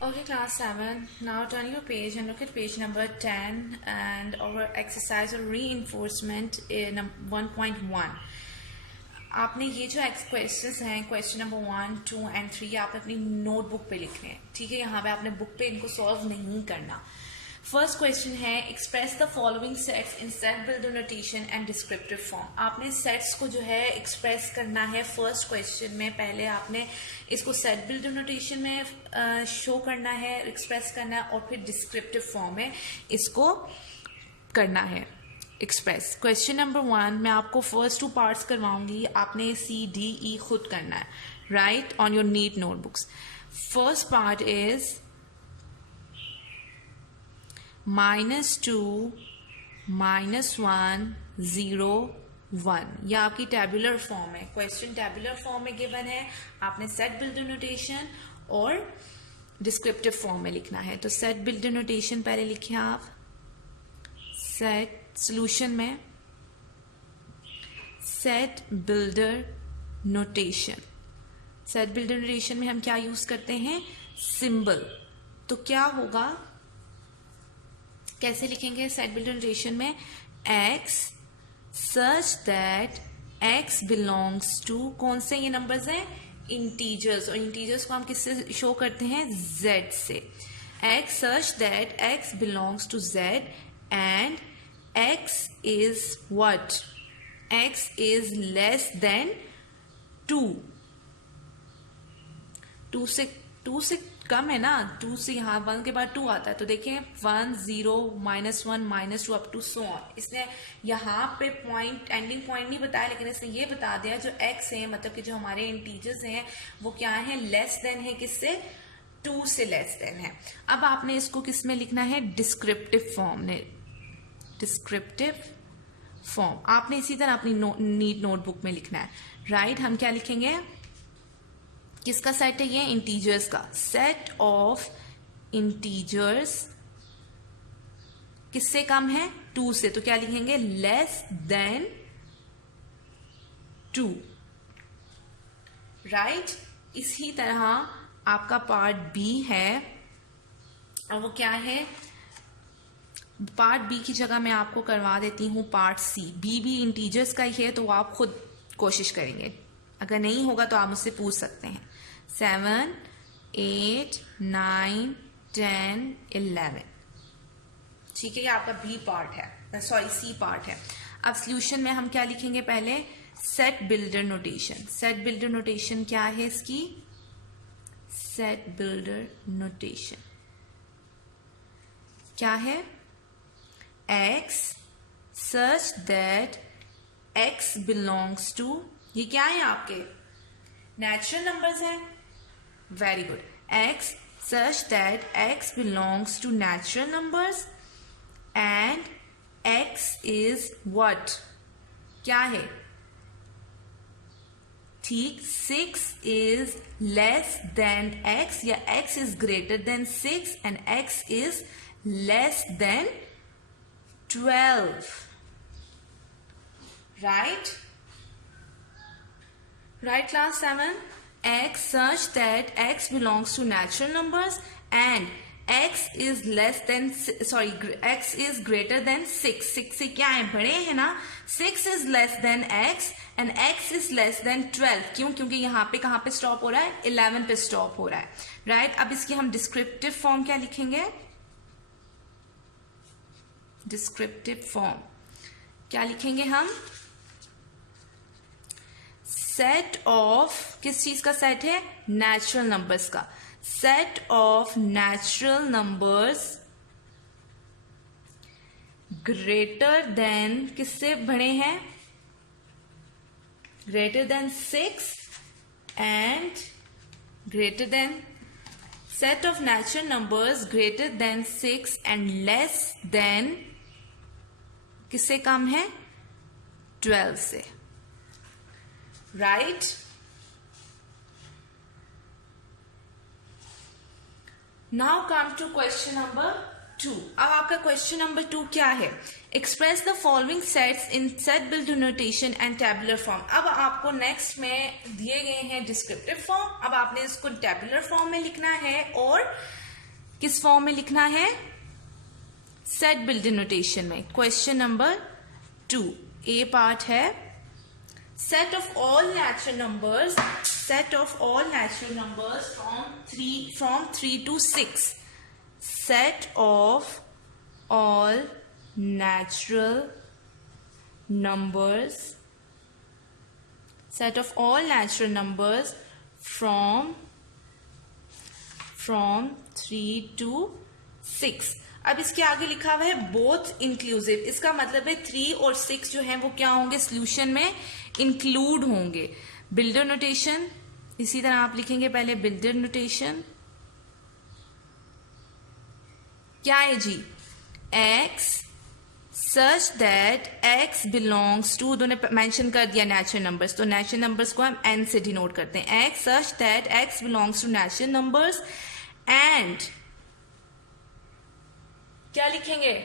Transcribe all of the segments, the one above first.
Okay, class 7. Now turn your page and look at page number 10 and our exercise or reinforcement in 1.1. आपने ये जो questions हैं question number 1, 2 and 3 आपने अपनी notebook पे लिखने हैं. ठीक है, यहाँ पे आपने बुक पे इनको सॉल्व नहीं करना. फर्स्ट क्वेश्चन है express the following sets in set builder notation and descriptive form. आपने सेट्स को जो है एक्सप्रेस करना है फर्स्ट क्वेश्चन में. पहले आपने इसको सेट बिल्डर नोटेशन में शो करना है, एक्सप्रेस करना है और फिर डिस्क्रिप्टिव फॉर्म में इसको करना है एक्सप्रेस. क्वेश्चन नंबर 1 मैं आपको फर्स्ट 2 पार्ट्स करवाऊंगी, आपने CDE खुद करना है. Write on your neat notebooks. First part is -2, -1, 0, 1. यह आपकी टेबुलर फॉर्म है. क्वेश्चन टेबुलर फॉर्म में गिवन है, आपने सेट बिल्डर नोटेशन और डिस्क्रिप्टिव फॉर्म में लिखना है. तो सेट बिल्डर नोटेशन पहले लिखिए आप. सेट सॉल्यूशन में set builder notation. Set builder notation में हम क्या यूज करते हैं? सिंबल. तो क्या होगा, कैसे लिखेंगे सेट बिल्डर नोटेशन में? x such that x belongs to, कौन से ये नंबर्स हैं? इंटीजर्स. और इंटीजर्स को हम किससे शो करते हैं? z से. x such that x belongs to z and x is what? x is less than 2. 2 से कम है ना. 2 से यहाँ 1 के बाद 2 आता है. तो देखिए 1, 0, -1, -2 अप टू सो ऑन. इसने यहाँ पे पॉइंट, एंडिंग पॉइंट नहीं बताया, लेकिन इसने ये बता दिया जो x है, मतलब कि जो हमारे इंटीजर्स हैं वो क्या है? लेस देन है. किससे? 2 से लेस देन है. अब आपने इसको किस में लिखना है? डिस्क्रिप्टिव फॉर्म ने. डिस्क्रिप्टिव फॉर्म आपने इसी तरह अपनी नीट नोटबुक में लिखना है. राइट हम क्या लिखेंगे? किसका सेट है ये? इंटीजर्स का. सेट ऑफ इंटीजर्स किससे कम है? 2 से. तो क्या लिखेंगे? Less than 2. राइट. इसी तरह आपका पार्ट बी है, और वो क्या है? पार्ट बी की जगह मैं आपको करवा देती हूं पार्ट सी. बी भी इंटीजर्स का ही है, तो आप खुद कोशिश करेंगे. अगर नहीं होगा तो आप मुझसे पूछ सकते हैं. 7, 8, 9, 10, 11. ठीक है, ये आपका बी पार्ट है, सॉरी सी पार्ट है. अब सॉल्यूशन में हम क्या लिखेंगे? पहले set builder notation. Set builder notation क्या है इसकी? सेट बिल्डर नोटेशन क्या है? x such that x belongs to, ये क्या है आपके? नेचुरल नंबर्स हैं. Very good. x such that x belongs to natural numbers and x is what? क्या है? ठीक. 6 is less than x, या x is greater than 6 and x is less than 12. Right? Right, class 7. X such that x belongs to natural numbers and x is less than, sorry, x is greater than 6. 6 से क्या है? बड़े हैं ना. 6 is less than x and x is less than 12. क्यों? क्योंकि यहाँ पे कहाँ पे स्टॉप हो रहा है? 11 पे स्टॉप हो रहा है. राइट. अब इसकी हम डिस्क्रिप्टिव फॉर्म क्या लिखेंगे? डिस्क्रिप्टिव फॉर्म क्या लिखेंगे हम? सेट ऑफ, किस चीज का सेट है? नेचुरल नंबर्स का. Set of natural numbers greater than, किससे बड़े हैं? Greater than 6 and greater than, set of natural numbers greater than 6 and less than, किससे कम है? 12 से. Right. Now come to question number 2. अब आपका क्वेश्चन नंबर 2 क्या है? Express the following sets in set builder notation and tabular form. अब आपको नेक्स्ट में दिए गए हैं डिस्क्रिप्टिव फॉर्म. अब आपने इसको टेबुलर फॉर्म में लिखना है और किस फॉर्म में लिखना है? सेट बिल्डर नोटेशन में। क्वेश्चन नंबर 2 ए पार्ट है set of all natural numbers from 3 to 6 set of all natural numbers from 3 to 6। अब इसके आगे लिखा हुआ है बोथ इंक्लूसिव, इसका मतलब है 3 और 6 जो है वो क्या होंगे? सॉल्यूशन में इंक्लूड होंगे। बिल्डर नोटेशन इसी तरह आप लिखेंगे। पहले बिल्डर नोटेशन क्या है जी? x such that x belongs to, उन्होंने मेंशन कर दिया नेचुरल नंबर्स, तो नेचुरल नंबर्स को हम n से डिनोट करते हैं। x such that x belongs to natural numbers and क्या लिखेंगे?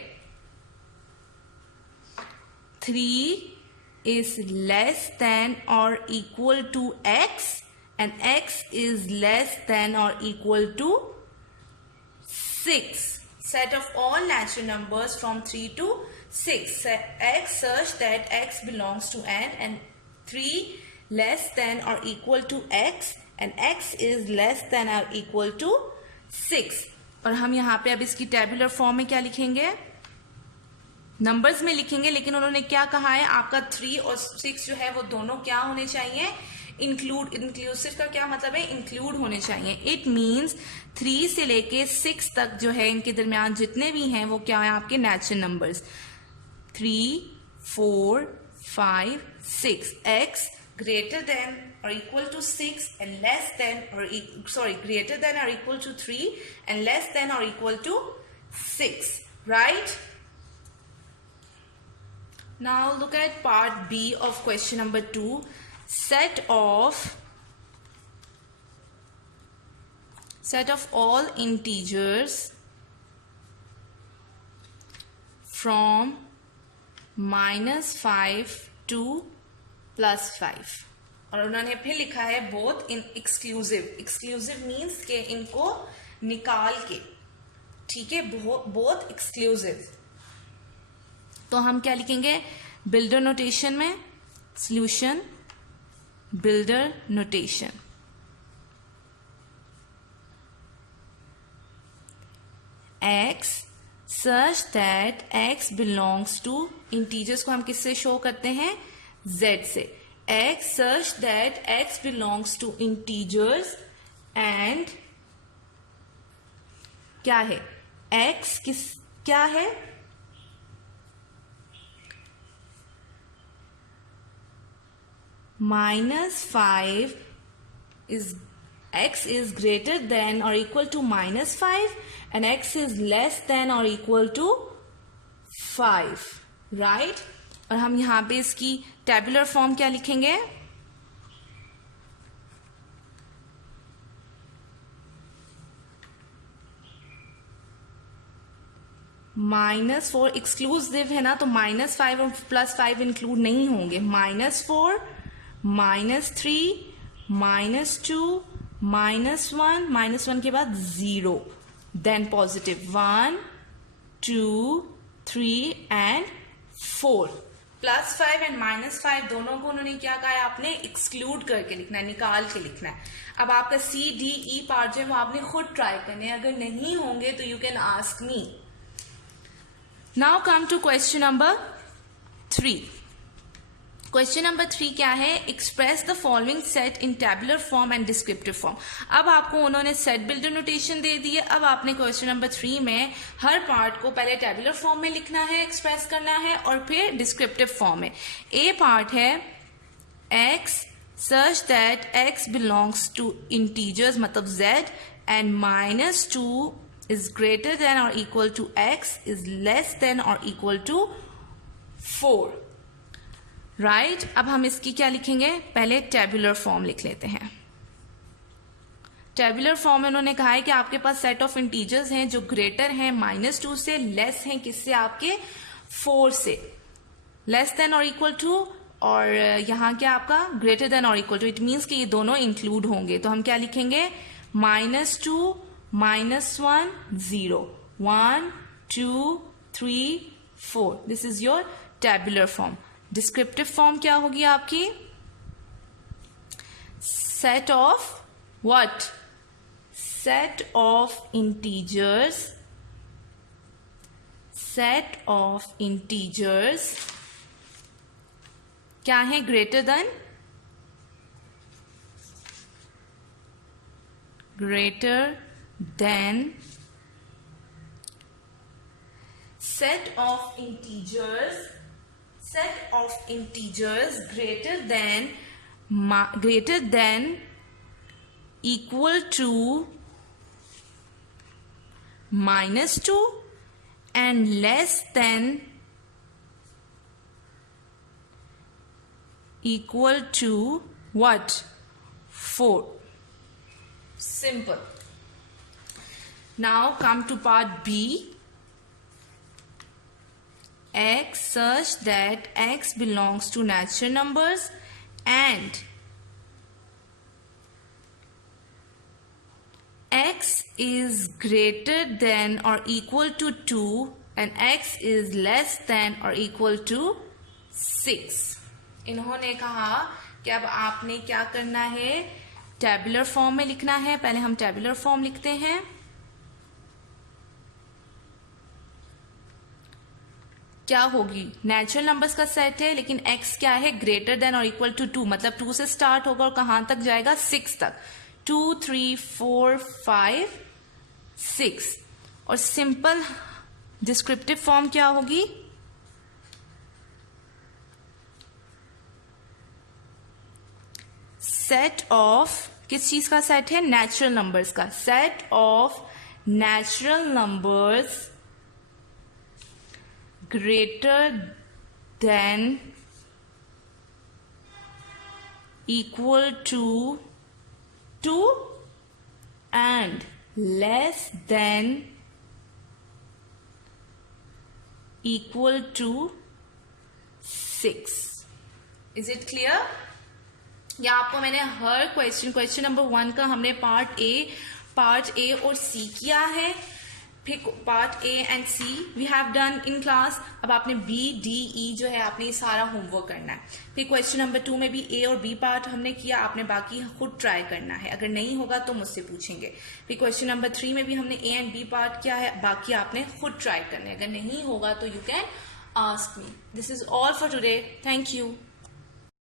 3 is less than or equal to x and x is less than or equal to 6. Set of all natural numbers from 3 to 6. X such that x belongs to n and 3 less than or equal to x and x is less than or equal to 6. और हम यहाँ पे अब इसकी tabular form में क्या लिखेंगे? Numbers में लिखेंगे, लेकिन उन्होंने क्या कहा है? आपका 3 और 6 जो है वो दोनों क्या होने चाहिए? इंक्लूसिव का क्या मतलब है? इंक्लूड होने चाहिए। इट मीन्स 3 से लेके 6 तक जो है इनके दरमियान जितने भी हैं वो क्या है? आपके natural numbers 3, 4, 5, 6। x greater than or equal to 6 and less than greater than or equal to 3 and less than or equal to 6, right? Now look at part B of question number 2. Set of all integers from -5 to +5। और उन्होंने फिर लिखा है both in exclusive means के इनको निकाल के, ठीक है, बोथ एक्सक्लूसिव। तो हम क्या लिखेंगे? बिल्डर नोटेशन में solution builder notation x such that x belongs to, integers को हम किससे शो करते हैं? z से। x such that x belongs to integers and क्या है? x क्या है? -5 is x is greater than or equal to -5 and x is less than or equal to 5, right? और हम यहां पे इसकी टेबुलर फॉर्म क्या लिखेंगे? -4 एक्सक्लूसिव है ना, तो -5 और +5 इंक्लूड नहीं होंगे। -4, -3, -2, -1 के बाद 0, देन पॉजिटिव 1, 2, 3 एंड 4। +5 एंड -5 दोनों को उन्होंने क्या कहा है? आपने एक्सक्लूड करके लिखना है, निकाल के लिखना है। अब आपका CDE पार्ट जो है वो आपने खुद ट्राई करने हैं, अगर नहीं होंगे तो you can ask me. Now come to question number 3। Question number 3 क्या है? Express the following set in tabular form and descriptive form. अब आपको उन्होंने सेट बिल्डर नोटेशन दे दी है। अब आपने क्वेश्चन नंबर 3 में हर पार्ट को पहले टेबुलर फॉर्म में लिखना है, एक्सप्रेस करना है, और फिर डिस्क्रिप्टिव फॉर्म में। ए पार्ट है x such that x belongs to integers मतलब z and -2 is greater than or equal to x is less than or equal to 4, right? अब हम इसकी क्या लिखेंगे? पहले टेबुलर फॉर्म लिख लेते हैं। टेबुलर फॉर्म में उन्होंने कहा है कि आपके पास सेट ऑफ इंटीजर्स हैं जो ग्रेटर हैं -2 से, लेस हैं किससे? आपके 4 से। लेस देन और इक्वल टू, और यहाँ क्या आपका? ग्रेटर देन और इक्वल टू। इट मीन्स कि ये दोनों इंक्लूड होंगे। तो हम क्या लिखेंगे? -2 -1 0 1 2 3 4. This is your tabular form. Descriptive form क्या होगी आपकी? Set of what? Set of integers. Set of integers क्या है? Greater than set of integers greater than equal to -2 and less than equal to what? 4. Simple. Now come to part B. X such that x belongs to natural numbers and x is greater than or equal to 2 and x is less than or equal to 6. इन्होंने कहा कि अब आपने क्या करना है? Tabular form में लिखना है. पहले हम टेबुलर फॉर्म लिखते हैं. क्या होगी? नेचुरल नंबर्स का सेट है, लेकिन x क्या है? ग्रेटर देन और इक्वल टू 2. मतलब 2 से स्टार्ट होगा और कहां तक जाएगा? 6 तक. 2 3 4 5 6. और सिंपल डिस्क्रिप्टिव फॉर्म क्या होगी? सेट ऑफ किस चीज का सेट है? नेचुरल नंबर्स का. Set of natural numbers greater than equal to 2 and less than equal to 6. Is it clear? या आपको मैंने हर क्वेश्चन नंबर 1 का हमने पार्ट ए और सी किया है. फिर part A and C we have done in class. अब आपने बी डी ई जो है आपने सारा होमवर्क करना है. फिर क्वेश्चन नंबर 2 में भी ए और बी पार्ट हमने किया. आपने बाकी खुद ट्राई करना है. अगर नहीं होगा तो मुझसे पूछेंगे. फिर क्वेश्चन नंबर 3 में भी हमने ए एंड बी पार्ट किया है. बाकी आपने खुद ट्राई करना है. अगर नहीं होगा तो you can ask me. This is all for today. Thank you.